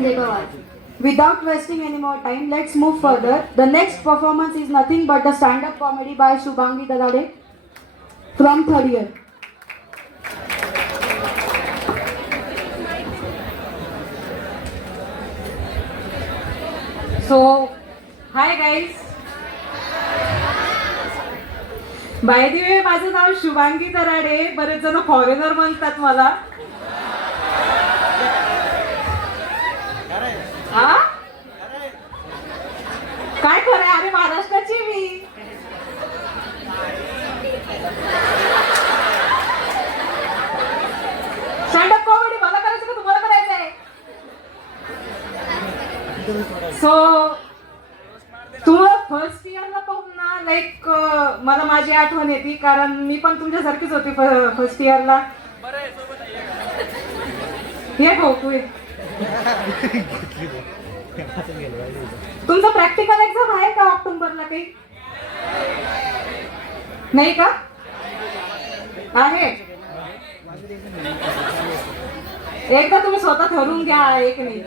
Sanjay Pawar. Without wasting any more time, let's move further. The next performance is nothing but the stand-up comedy by Shubhangi Dadade from third year. So, hi guys. By the way, माझं नाव शुभांगी दराडे. बरेच जण foreigner म्हणतात मला. हा काय खरं? अरे महाराष्ट्राची मी. स्टँडअप कॉमेडी मला करायचं का तुम्हाला करायचंय? सो तुम्हाला फर्स्ट इयरला पाहून ना लाईक मला माझी आठवण येते, कारण मी पण तुमच्यासारखीच होती फर्स्ट इयरला. हे भाऊ तू तुमचं प्रॅक्टिकल एक्झाम आहे का ऑक्टोबरला? काही नाही का? आहे. एकदा तुम्ही स्वतः ठरवून घ्या, एक नाही.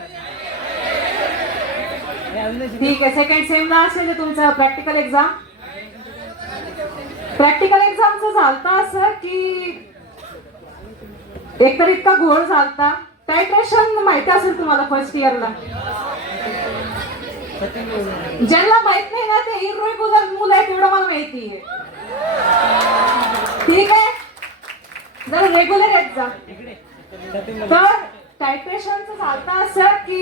ठीक आहे. सेकंड सेमला असेल तुमचं प्रॅक्टिकल एक्झाम. प्रॅक्टिकल एक्झामचं झालता असं की एकतर इतका घोळ झालता. टायट्रेशन माहिती असेल तुम्हाला फर्स्ट इयरला. ज्यांना माहित नाही ना ते इर्रेग्युलर मुलं आहेत एवढं मला माहिती आहे. ठीक आहे, जरा रेग्युलर एक्झाम. तर टायट्रेशनचं झालतं असं की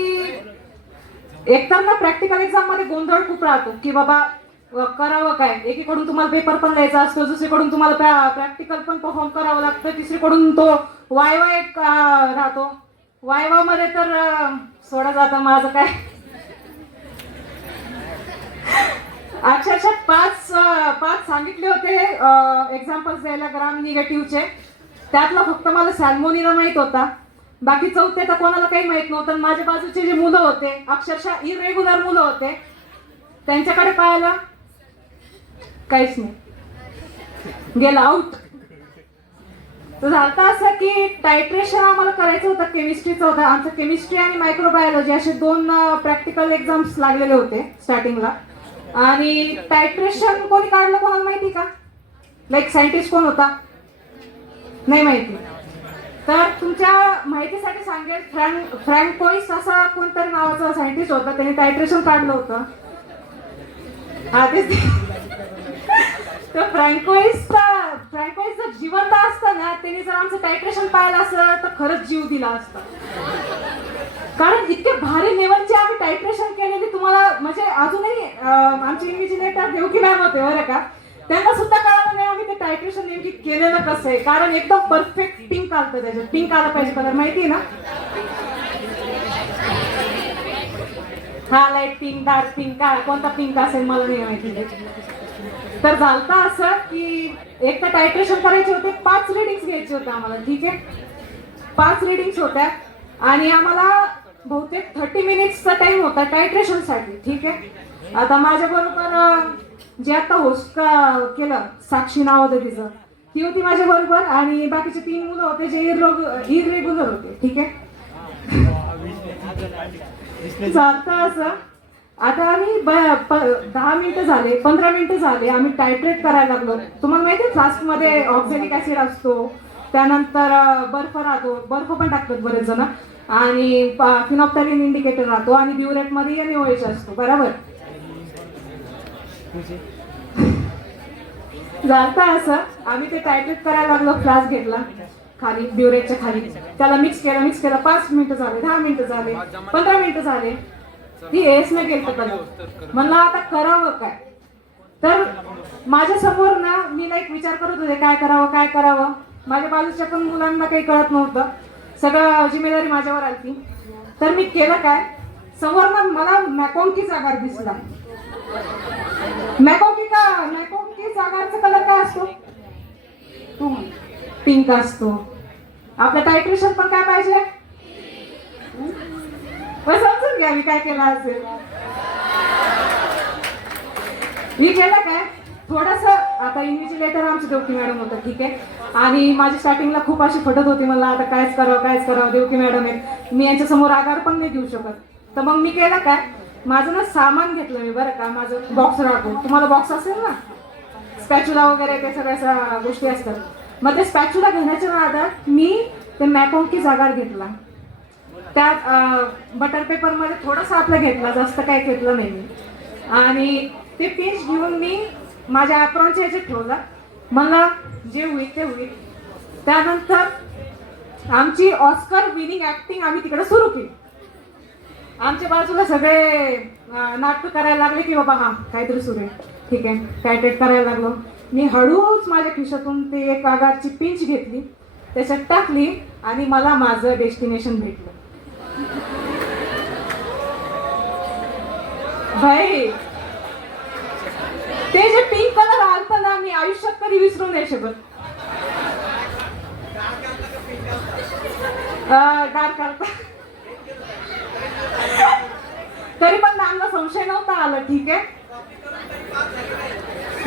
एकतर ना प्रॅक्टिकल एक्झाम मध्ये गोंधळ खूप राहतो की बाबा करावं काय. एकीकडून तुम्हाला पेपर पण द्यायचा असतो, दुसरीकडून तुम्हाला प्रॅक्टिकल पण परफॉर्म करावं लागतं, तिसरीकडून तो वायवा एक राहतो. वायवा मध्ये तर सोडा जातं माझं काय. अक्षरशः पाच सांगितले होते एक्झाम्पल्स द्यायला ग्राम निगेटिव्हचे. त्यातला फक्त मला सॅल्मोनीला माहित होता, बाकी चौथे तर कोणाला काही माहित नव्हतं. माझ्या बाजूचे जे मुलं होते अक्षरशः इरेग्युलर मुलं होते, त्यांच्याकडे पाहायला काहीच नाही, गेला आउट. तर झालं असं की टायट्रेशन आम्हाला करायचं होतं, केमिस्ट्रीचं होतं. आमचं केमिस्ट्री आणि मायक्रोबायोलॉजी असे 2 प्रॅक्टिकल एक्झाम्स लागलेले होते स्टार्टिंगला. आणि टायट्रेशन कोणी काढलं कोणाला माहिती का? लाईक सायंटिस्ट कोण होता? नाही माहिती. तर तुमच्या माहितीसाठी सांगेल, फ्रँकोइस असा कोणतरी नावाचा सायंटिस्ट होता, त्याने टायट्रेशन काढलं होतं. हा तेच. तर फ्रँकोइस जर जिवंत असतं ना, त्यांनी जर आमचं टायट्रेशन पाहिलं असतं तर खरंच जीव दिला असता. कारण इतके भारी लेवलचे आम्ही टायट्रेशन केलेली तुम्हाला म्हणजे अजूनही आमचे इन्व्हिजिलेटर देवकी मॅम होते बरं का, त्यांना सुद्धा कळालं नाही आम्ही ते टायट्रेशन नेमकी केलेलं कसं आहे. कारण एकदम परफेक्ट पिंक आलं त्याच्यात. पिंक आला पाहिजे कलर, माहिती ना? हा लाईट पिंक, डार्क पिंक, काय कोणता पिंक असेल मला नाही माहिती. तर झालं असं की एक तर टायट्रेशन करायचे होते, 5 रिडिंग्स घ्यायचे होते आम्हाला. ठीक आहे, 5 रिडिंग्स होत्या आणि आम्हाला बहुतेक 30 मिनिट्सचा टाइम होता टायट्रेशनसाठी. ठीक आहे. आता माझ्या बरोबर जे आता होस्ट केलं, साक्षी नाव होतं तिचं, ती होती माझ्या बरोबर आणि बाकीचे 3 मुलं होते जे इरेग्युलर होते. ठीक आहे. चालतं असं. आता आम्ही 10 मिनिटं झाले, 15 मिनिटं झाले, आम्ही टायट्रेट करायला लागलो. तुम्हाला माहिती आहे फ्लास्कमध्ये ऑक्झॅलिक ऍसिड असतो, त्यानंतर बर्फ राहतो, बर्फ पण टाकतात बरेच जण, आणि फिनॉप्टॅलिन इंडिकेटर राहतो, आणि ब्युरेट मध्ये NaOH असतो. बरोबर. झालं असं आम्ही ते टायट्रेट करायला लागलो. फ्लास्क घेतला खाली, ब्युरेटच्या खाली, त्याला मिक्स केलं. 5 मिनिटं झाले, 10 मिनिटं झाले, 15 मिनिटं झाले. ती एस नाही केलं कधी. म्हणलं आता करावं काय. तर माझ्या समोर ना मी लाईक विचार करत होते काय करावं. माझ्या बाजूच्या पण मुलांना काही कळत नव्हतं, सगळं जिम्मेदारी माझ्यावर आली. तर मी केलं काय, समोर ना मला मॅकॉन्कीचा आकार दिसला. मॅकॉन्की आकारचा कलर काय असतो? पिंक असतो. आपलं टायट्रेशन पण काय पाहिजे? समजून घ्या मी काय केलं असेल. मी केलं काय, थोडंसं आता इन्व्हिजिलेटर आमचे देवकी मॅडम होतं, ठीक आहे. आणि माझी स्टार्टिंगला खूप अशी फटत होती, मला आता कायच करावं देवकी मॅडम आहेत, मी यांच्यासमोर आधार पण नाही देऊ शकत. तर मग मी केलं काय, माझं ना सामान घेतलं मी, बरं का, माझं बॉक्स राहतो, तुम्हाला बॉक्स असेल ना, स्पॅच्युला वगैरे ते सगळ्या गोष्टी असतात. मग ते स्पॅच्युला घेण्याच्या नादात मी ते मॅकॉन्की जागार घेतला, त्यात बटर पेपरमध्ये थोडासा आपला घेतला, जास्त काय घेतलं नाही मी. आणि ते पिंच घेऊन मी माझ्या ॲप्रॉनच्या ह्याच्यात ठेवला, मला जे होईल ते होईल. त्यानंतर आमची ऑस्कर विनिंग ॲक्टिंग आम्ही तिकडे सुरू केली. आमच्या बाजूला सगळे नाटकं करायला लागले की बाबा हां काहीतरी सुरू आहे, ठीक आहे, टायटेट करायला लागलो. मी हळूच माझ्या खिशातून ते एक कागदाची पिंच घेतली, त्याच्यात टाकली आणि मला माझं डेस्टिनेशन भेटलं. भाई ते जे पिंक कलर आलतं ना, मी आयुष्यात कधी विसरू नाही शकत. डार्क आलता तरी पण मॅमला संशय नव्हता आला, ठीक आहे.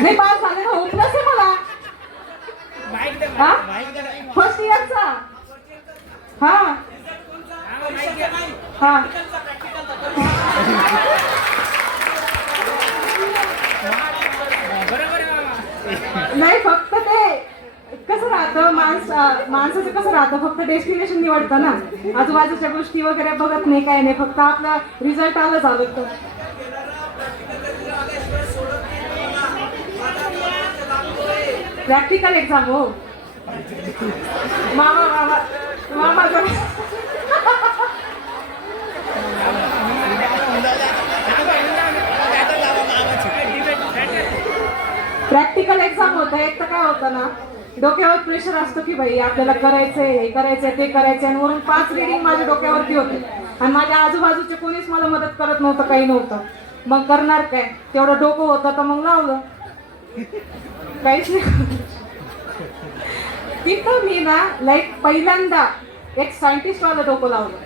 नाही पास झाले ना, होपलंच आहे मला. फर्स्ट इयरचा हा हा नाही, फक्त ते कसं राहतं, माणसाचं कसं राहतं, फक्त डेस्टिनेशन निवडतं ना, आजूबाजूच्या गोष्टी वगैरे बघत नाही, काय नाही, फक्त आपला रिझल्ट आलं झालं. तर प्रॅक्टिकल एक्झाम हो मामा मामा मामा प्रॅक्टिकल एक्झाम होतं. एक तर काय होतं ना, डोक्यावर प्रेशर असतो की भाई आपल्याला करायचंय, हे करायचंय, ते करायचंय, आणि वरून 5 रिडिंग माझ्या डोक्यावरती होते आणि माझ्या आजूबाजूचे कोणीच मला मदत करत नव्हतं, काही नव्हतं. मग करणार काय, तेवढं डोकं होतं तर मग लावलं, काहीच नाही. तिथं मी ना लाईक पहिल्यांदा एक सायंटिस्ट वाला डोकं लावलं.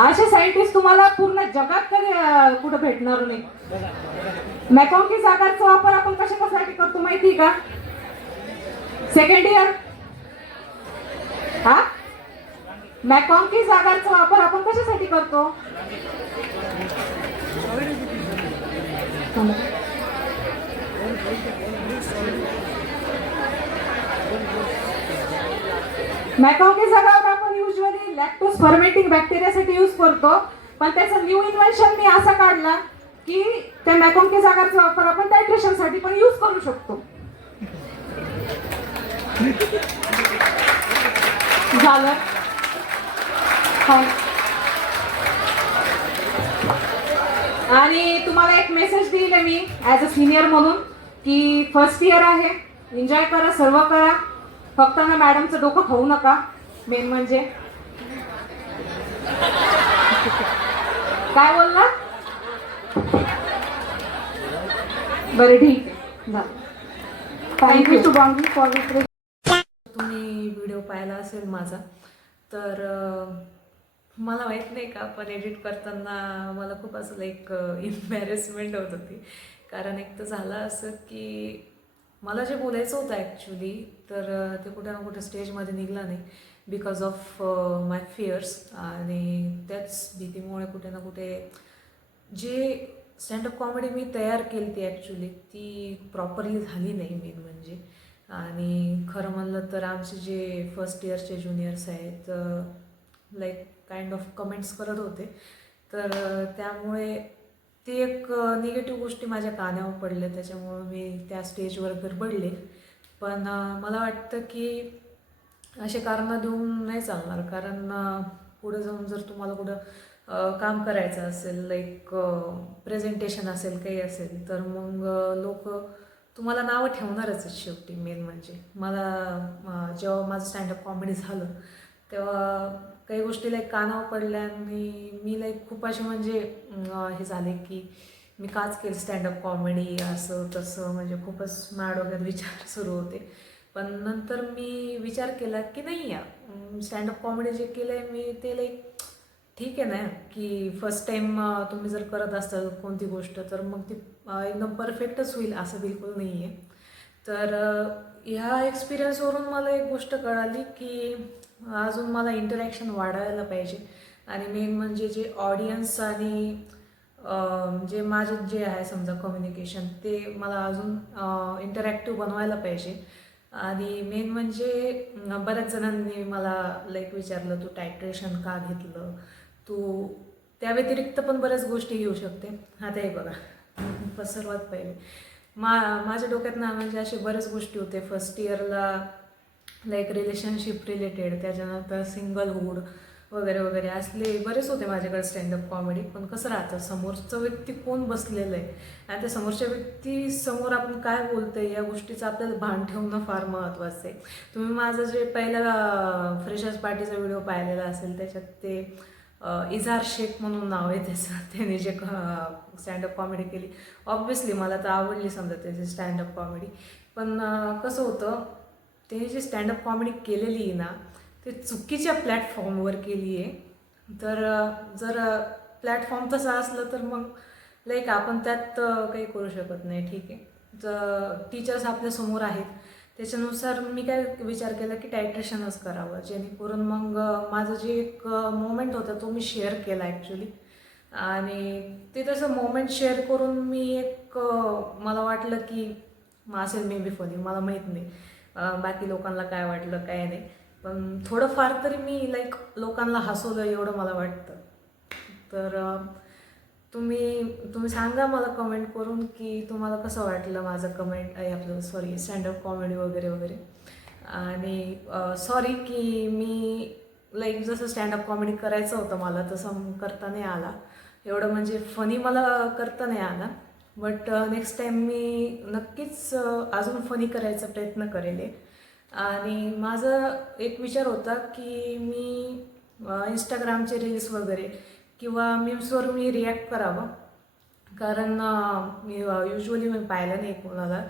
असे सायंटिस्ट तुम्हाला पूर्ण जगात कधी कुठं भेटणार नाही. मॅकॉन्की जागारचा वापर आपण कशासाठी करतो माहिती का? सेकंड इयर हा मॅकॉन्की जागारचा वापर आपण कशासाठी करतो? मॅकॉन्की जागार आपण युजली लॅक्टोज फर्मेंटिंग बॅक्टेरियासाठी यूज करतो, पण त्याचं न्यू इन्व्हेन्शन मी असा काढला की त्या मॅकॉन्की जागारचा वापर आपण टायट्रेशनसाठी पण यूज करू शकतो. झालं. आणि तुम्हाला एक मेसेज दिले मी ॲज अ सिनियर म्हणून की फर्स्ट इयर आहे, एन्जॉय करा, सर्व करा, फक्त ना मॅडमचं डोकं खाऊ नका. मेन म्हणजे काय बोलला? बरं ठीक आहे, झालं. थँक्यू शुभांगी फॉर दिस. तुम्ही व्हिडिओ पाहिला असेल माझा, तर मला माहीत नाही का, पण एडिट करताना मला खूप असं लाईक इम्बॅरेसमेंट होत होती. कारण एक तर झालं असं की मला जे बोलायचं होतं ॲक्च्युली, तर ते कुठे ना कुठे स्टेजमध्ये निघलं नाही बिकॉज ऑफ माय फिअर्स. आणि त्याच भीतीमुळे कुठे ना कुठे जे स्टँडअप कॉमेडी मी तयार केली ती ॲक्च्युली ती प्रॉपरली झाली नाही मेन म्हणजे. आणि खरं म्हणलं तर आमचे जे फर्स्ट इयरचे ज्युनियर्स आहेत लाईक काइंड ऑफ कमेंट्स करत होते, तर त्यामुळे ती एक निगेटिव्ह गोष्टी माझ्या कानावर पडल्या, त्याच्यामुळं मी त्या स्टेजवर गडबडले. पण मला वाटतं की असे कारणं देऊन नाही चालणार, कारण पुढे जाऊन जर तुम्हाला कुठं काम करायचं असेल, लाईक प्रेझेंटेशन असेल, काही असेल, तर मग लोक तुम्हाला नावं ठेवणारच आहेत शेवटी. मेन म्हणजे मला जेव्हा माझं स्टँडअप कॉमेडी झालं तेव्हा काही गोष्टी लाईक कानावर पडल्या आणि मी लाईक खूप असे म्हणजे हे झाले की मी काच केलं स्टँडअप कॉमेडी, असं तसं, म्हणजे खूपच मॅड वगैरे विचार सुरू होते. पण नंतर मी विचार केला की नाही या स्टँडअप कॉमेडी जे केलं आहे मी ते लाईक ठीक आहे ना की फर्स्ट टाइम तुम्ही जर करत असाल कोणती गोष्ट तर मग ती एकदम परफेक्टच होईल असं बिलकुल नाही आहे. तर ह्या एक्सपिरियन्सवरून मला एक गोष्ट कळाली की अजून मला इंटरॅक्शन वाढवायला पाहिजे आणि मेन म्हणजे जे ऑडियन्स आणि जे माझं जे आहे समजा कम्युनिकेशन ते मला अजून इंटरॅक्टिव्ह बनवायला पाहिजे. आणि मेन म्हणजे बऱ्याच जणांनी मला लाईक विचारलं तू टायट्रेशन का घेतलं, तू त्या व्यतिरिक्त पण बऱ्याच गोष्टी घेऊ शकते. आता हे बघा सर्वात पहिले माझ्या डोक्यात ना म्हणजे असे बऱ्याच गोष्टी होते फर्स्ट इयरला लाईक रिलेशनशिप रिलेटेड, त्याच्यानंतर सिंगलहूड वगैरे वगैरे असले बरेच होते माझ्याकडे स्टँडअप कॉमेडी. पण कसं राहतं समोरचं व्यक्ती कोण बसलेलं आहे आणि त्या समोरच्या व्यक्ती समोर आपण काय बोलतो आहे या गोष्टीचं आपल्याला भान ठेवणं फार महत्त्वाचं आहे. तुम्ही माझं जे पहिला फ्रेशर्स पार्टीचा व्हिडिओ पाहिलेला असेल त्याच्यात ते इझार शेख म्हणून नाव आहे त्याचं, त्याने जे स्टँडअप कॉमेडी केली ऑब्व्हियसली मला तर आवडली समजा त्याची स्टँडअप कॉमेडी. पण कसं होतं त्याने जी स्टँडअप कॉमेडी केलेली आहे ना ते चुकीच्या प्लॅटफॉर्मवर केली आहे. तर जर प्लॅटफॉर्म तसा असलं तर मग लाईक आपण त्यात काही करू शकत नाही. ठीक आहे, तर टीचर्स आपल्यासमोर आहेत त्याच्यानुसार मी काय विचार केला की टायट्रेशनच करावं जेणेकरून मग माझं जे एक मोमेंट होता तो मी शेअर केला ॲक्च्युली. आणि ते तसं मोमेंट शेअर करून मी एक मला वाटलं की असेल मे बी फनी, मला माहीत नाही बाकी लोकांना काय वाटलं काय नाही, पण थोडंफार तरी मी लाईक लोकांना हसवलं एवढं मला वाटतं. तर तुम्ही सांगा मला कमेंट करून की तुम्हाला कसं वाटलं माझं आपलं स्टँडअप कॉमेडी वगैरे वगैरे. आणि सॉरी की मी लाईक जसं स्टँडअप कॉमेडी करायचं होतं मला तसं करता नाही आला, एवढं म्हणजे फनी मला करता नाही आला. बट नेक्स्ट टाईम मी नक्कीच अजून फनी करायचा प्रयत्न करेल. आणि माझा एक विचार होता की मी इंस्टाग्रामचे रील्स वगैरे किंवा मीम्सवर मी रिॲक्ट करावं, कारण मी युजली मी पाहिलं नाही कोणाला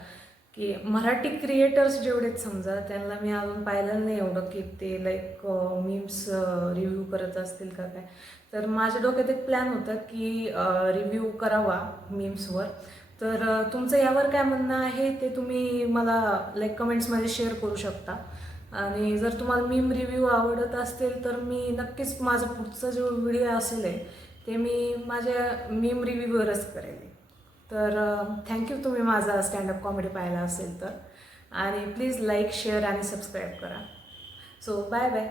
की मराठी क्रिएटर्स जेवढेच समजा त्यांना मी अजून पाहिलं नाही एवढं की ते लाईक मीम्स रिव्ह्यू करत असतील का काय. तर माझ्या डोक्यात एक प्लॅन होता की रिव्ह्यू करावा मीम्सवर. तर तुमचं यावर काय म्हणणं आहे ते तुम्ही मला लाईक कमेंट्समध्ये शेअर करू शकता. आणि जर तुम्हाला मीम रिव्ह्यू आवडत असतील तर मी नक्कीच माझं पुढचं जो व्हिडिओ असेल ते मी माझ्या मीम रिव्ह्यूवरच करेल. तर थँक्यू तुम्ही माझा स्टँडअप कॉमेडी पाहिला असेल तर. आणि प्लीज लाईक शेअर आणि सबस्क्राईब करा. So bye bye.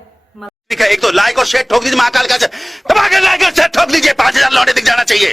एक तो लाइक और शेयर ठोक दीजिए, महाकाल का दबा के लाइक और शेयर ठोक दीजिए, 5000 लौटे दिख जाना चाहिए।